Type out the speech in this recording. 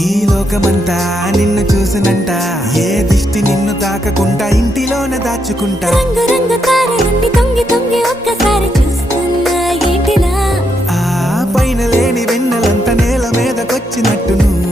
ఈ లోకమంతా నిన్ను చూసినంట, ఏ దిష్టి నిన్ను తాకకుండా ఇంటిలోనే దాచుకుంటా. రంగు రంగు తారలన్నీ తొంగి తొంగి ఒక్కసారి చూస్తున్నా ఏంటిలా, ఆ పైన లేని వెన్నెలంత నేల మీదకొచ్చినట్టు నువ్వు